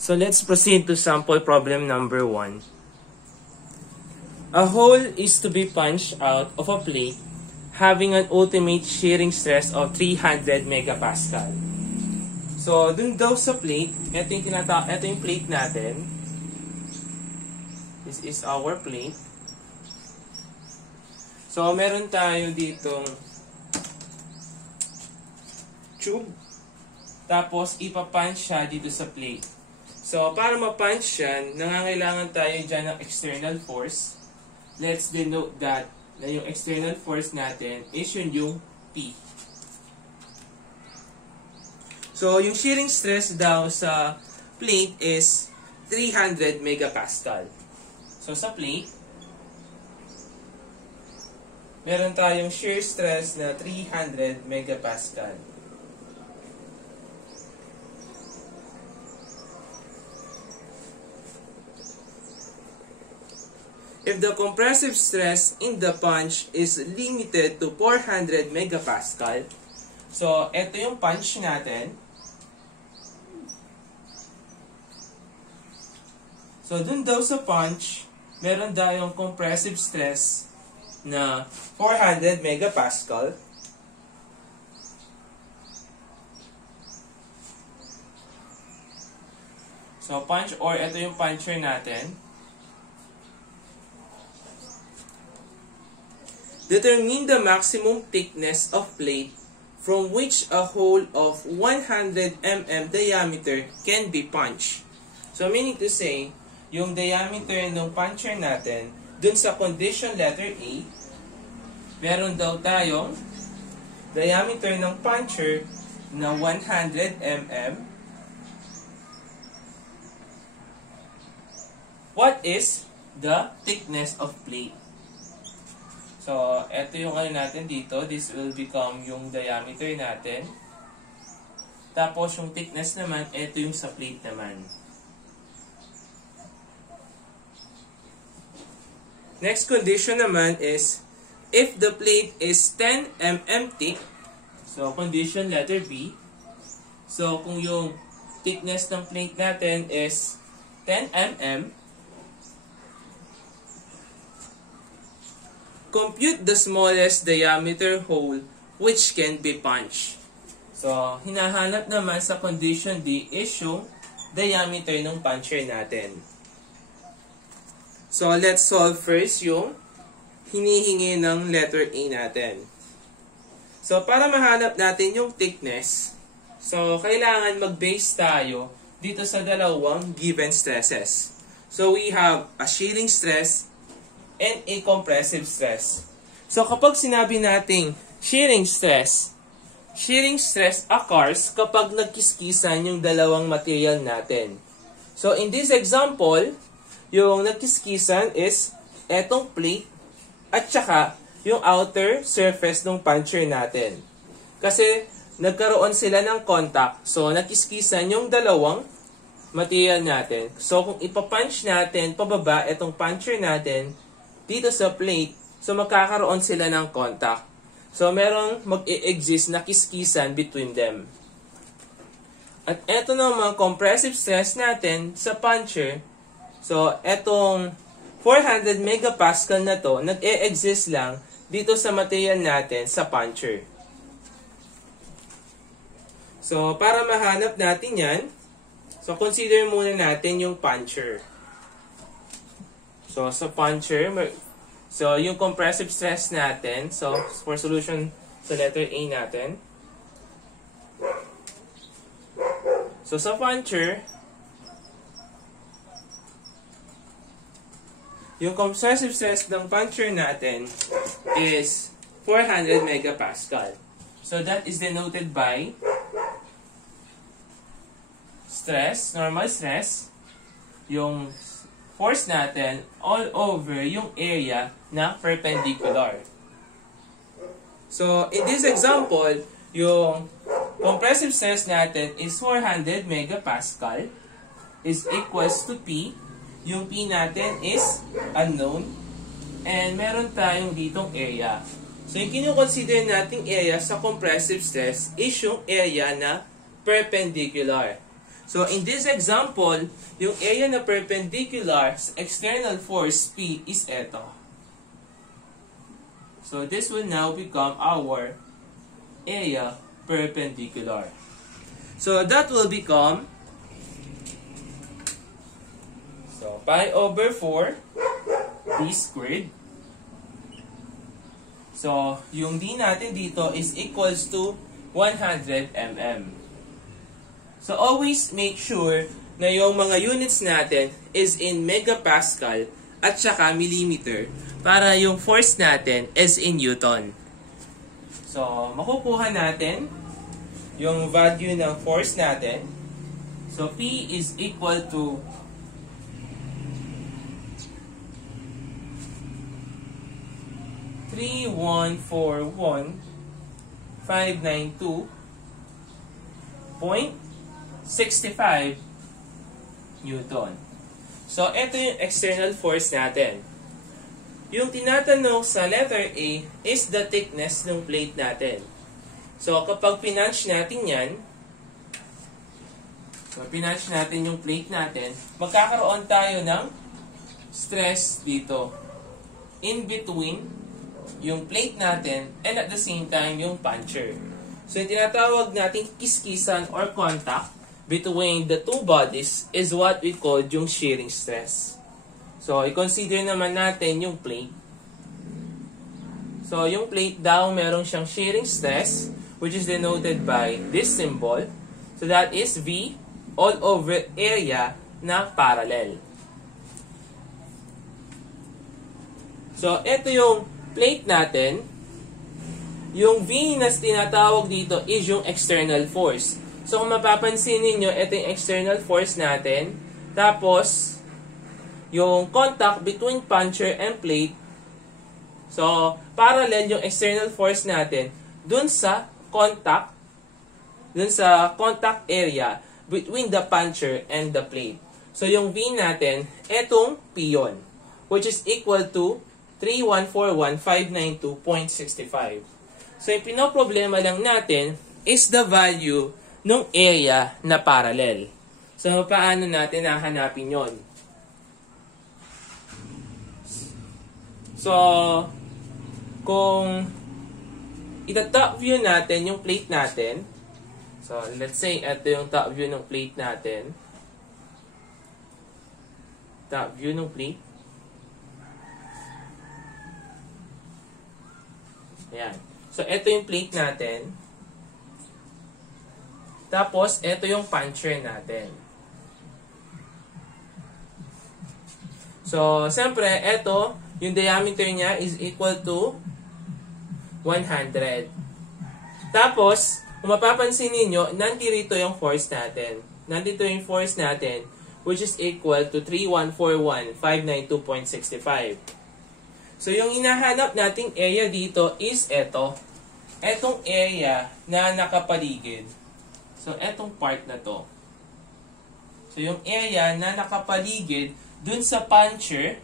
So let's proceed to sample problem number 1. A hole is to be punched out of a plate having an ultimate shearing stress of 300 megapascal. So dun daw sa plate, ito yung plate natin. This is our plate. So meron tayo ditong tube. Tapos ipapunch siya dito sa plate. So para ma-punch yan, nangangailangan tayo dyan ng external force. Let's denote that na yung external force natin is yung P. So yung shearing stress daw sa plate is 300 megapascal. So sa plate, meron tayong shear stress na 300 megapascal. If the compressive stress in the punch is limited to 400 megapascal, so ito yung punch natin. So dun daw sa punch, meron daw yung compressive stress na 400 megapascal. So punch, or ito yung puncher natin. Determine the maximum thickness of plate from which a hole of 100 mm diameter can be punched. So meaning to say, yung diameter ng puncher natin, dun sa condition letter A, meron daw tayong diameter ng puncher na 100 mm. What is the thickness of plate? So, ito yung ano natin dito. This will become yung diameter natin. Tapos, yung thickness naman, ito yung sa plate naman. Next condition naman is, if the plate is 10 mm thick, so, condition letter B. So, kung yung thickness ng plate natin is 10 mm, compute the smallest diameter hole which can be punched. So, hinahanap naman sa condition D is yung diameter ng puncher natin. So, let's solve first yung hinihingi ng letter A natin. So, para mahanap natin yung thickness, so, kailangan mag-base tayo dito sa dalawang given stresses. So, we have a shearing stress and a compressive stress. So kapag sinabi nating shearing stress occurs kapag nagkiskisan yung dalawang material natin. So in this example, yung nagkiskisan is etong plate at saka yung outer surface ng puncher natin. Kasi nagkaroon sila ng contact. So nagkiskisan yung dalawang material natin. So kung ipapunch natin pababa etong puncher natin dito sa plate, so magkakaroon sila ng contact. So merong mag-e-exist na kiskisan between them. At eto naman compressive stress natin sa puncher. So etong 400 megapascal na to, nag-e-exist lang dito sa material natin sa puncher. So para mahanap natin yan, so consider muna natin yung puncher. So, sa puncher, so yung compressive stress natin, so for solution sa letter A natin. So, sa puncher, yung compressive stress ng puncher natin is 400 megapascal. So, that is denoted by stress, normal stress, yung force natin all over yung area na perpendicular. So, in this example, yung compressive stress natin is 400 megapascal is equals to P. Yung P natin is unknown. And meron tayong ditong area. So, yung kinukonsider nating area sa compressive stress is yung area na perpendicular. So, in this example, yung area na perpendicular sa external force P is ito. So, this will now become our area perpendicular. So, that will become pi over 4 d squared. So, yung d natin dito is equals to 100 mm. So, always make sure na yung mga units natin is in megapascal at saka millimeter para yung force natin is in Newton. So, makukuha natin yung value ng force natin. So, P is equal to 3141592.65 Newton. So, ito yung external force natin. Yung tinatanong sa letter A is the thickness ng plate natin. So, kapag pinunch natin yan, yung plate natin, magkakaroon tayo ng stress dito in between yung plate natin and at the same time yung puncher. So, yung tinatawag nating kiskisan or contact between the two bodies is what we call yung shearing stress. So, i-consider naman natin yung plate. So, yung plate daw meron siyang shearing stress which is denoted by this symbol. So, that is V all over area na parallel. So, ito yung plate natin. Yung V na tinatawag dito is yung external force. So, kung mapapansin ninyo, ito yung external force natin. Tapos, yung contact between puncher and plate. So, parallel yung external force natin dun sa contact area between the puncher and the plate. So, yung V natin, etong P yun, which is equal to 3141592.65. So, yung pinoproblema lang natin is the value ng area na parallel. So, paano natin hahanapin yon? So, kung ita-top view natin yung plate natin, so, let's say, ito yung top view ng plate natin. Top view ng plate. Ayan. So, ito yung plate natin. Tapos, ito yung puncher natin. So, siyempre, ito, yung diameter niya is equal to 100. Tapos, kung mapapansin ninyo, nandito yung force natin. Nandito yung force natin, which is equal to 3141592.65. So, yung hinahanap nating area dito is ito. Etong area na nakapaligid. So, etong part na to. So, yung area na nakapaligid dun sa puncher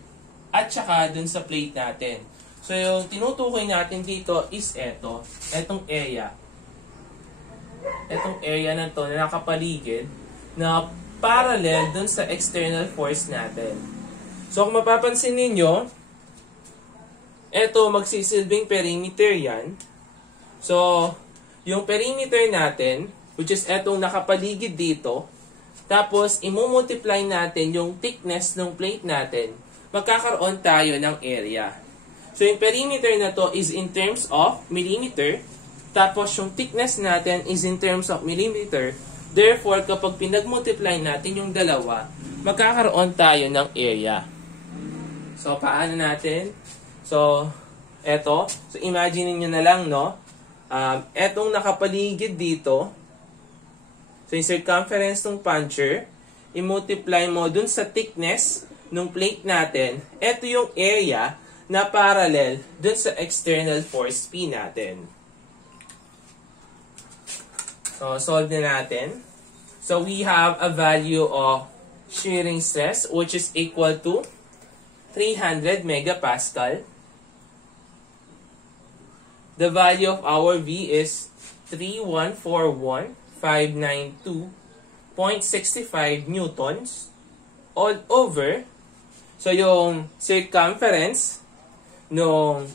at saka dun sa plate natin. So, yung tinutukoy natin dito is eto. Etong area. Etong area na to na nakapaligid na parallel dun sa external force natin. So, kung mapapansin ninyo, eto magsisilbing perimeter yan. So, yung perimeter natin, which is etong nakapaligid dito, tapos imumultiply natin yung thickness ng plate natin, magkakaroon tayo ng area. So, yung perimeter na to is in terms of millimeter, tapos yung thickness natin is in terms of millimeter. Therefore, kapag pinagmultiply natin yung dalawa, magkakaroon tayo ng area. So, paano natin? So, eto. So, imagine niyo na lang, no? Etong nakapaligid dito, so yung circumference ng puncher, i-multiply mo dun sa thickness ng plate natin, eto yung area na parallel dun sa external force P natin. So, solve na natin. So, we have a value of shearing stress which is equal to 300 megapascal. The value of our V is 3141592.65 0.65 newtons all over. So, yung circumference nung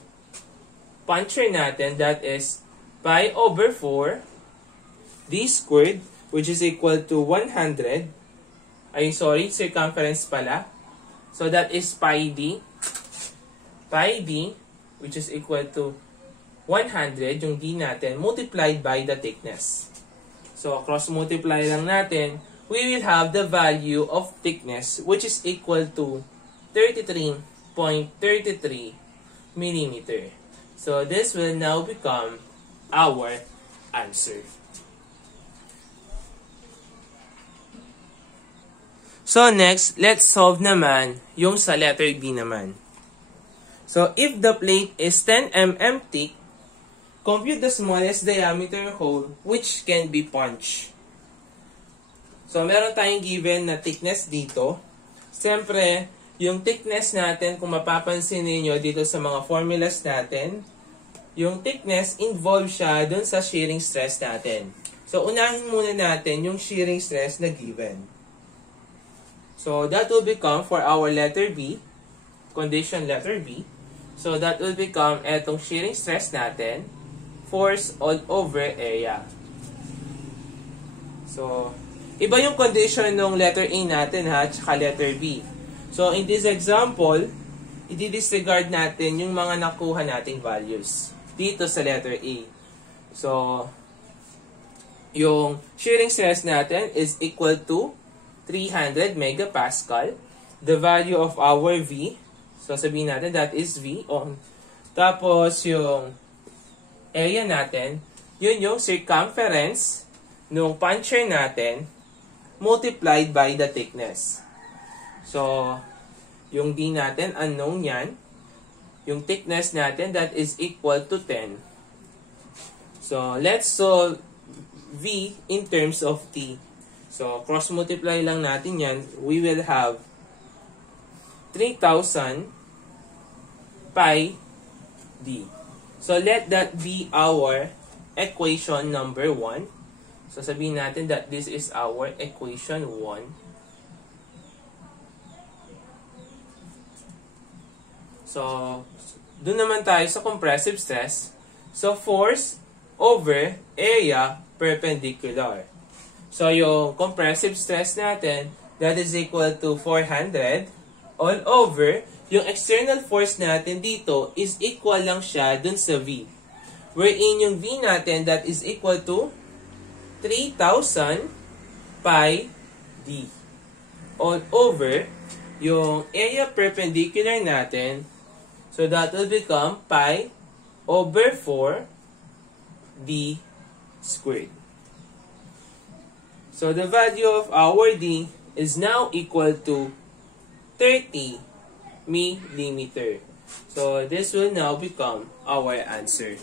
puncture natin, that is pi over 4 d squared, which is equal to 100. Circumference pala. So, that is pi d. Pi d, which is equal to 100, yung d natin, multiplied by the thickness. So, cross-multiply lang natin, we will have the value of thickness, which is equal to 33.33 millimeter. So, this will now become our answer. So, next, let's solve naman yung sa letter B naman. So, if the plate is 10 mm thick, compute the smallest diameter hole which can be punched. So, meron tayong given na thickness dito. Siyempre, yung thickness natin, kung mapapansin niyo dito sa mga formulas natin, yung thickness involved siya dun sa shearing stress natin. So, unahin muna natin yung shearing stress na given. So, that will become for our letter B, condition letter B. So, that will become etong shearing stress natin, force all over area. So, iba yung condition ng letter A natin ha, tsaka letter B. So, in this example, i-disregard natin yung mga nakuha nating values dito sa letter A. So, yung shearing stress natin is equal to 300 megapascal. The value of our V, so sabihin natin that is V on. Tapos, yung area natin, yun yung circumference nung puncture natin multiplied by the thickness. So, yung D natin, unknown yan. Yung thickness natin, that is equal to 10. So, let's solve V in terms of T. So, cross-multiply lang natin yan. We will have 3,000 pi D. So, let that be our equation number 1. So, sabihin natin that this is our equation 1. So, dun naman tayo sa compressive stress. So, force over area perpendicular. So, yung compressive stress natin, that is equal to 400 all over. Yung external force natin dito is equal lang siya dun sa V. Wherein yung V natin, that is equal to 3,000 pi D. All over yung area perpendicular natin. So, that will become pi over 4 D squared. So, the value of our D is now equal to 30 millimeter. So, this will now become our answer.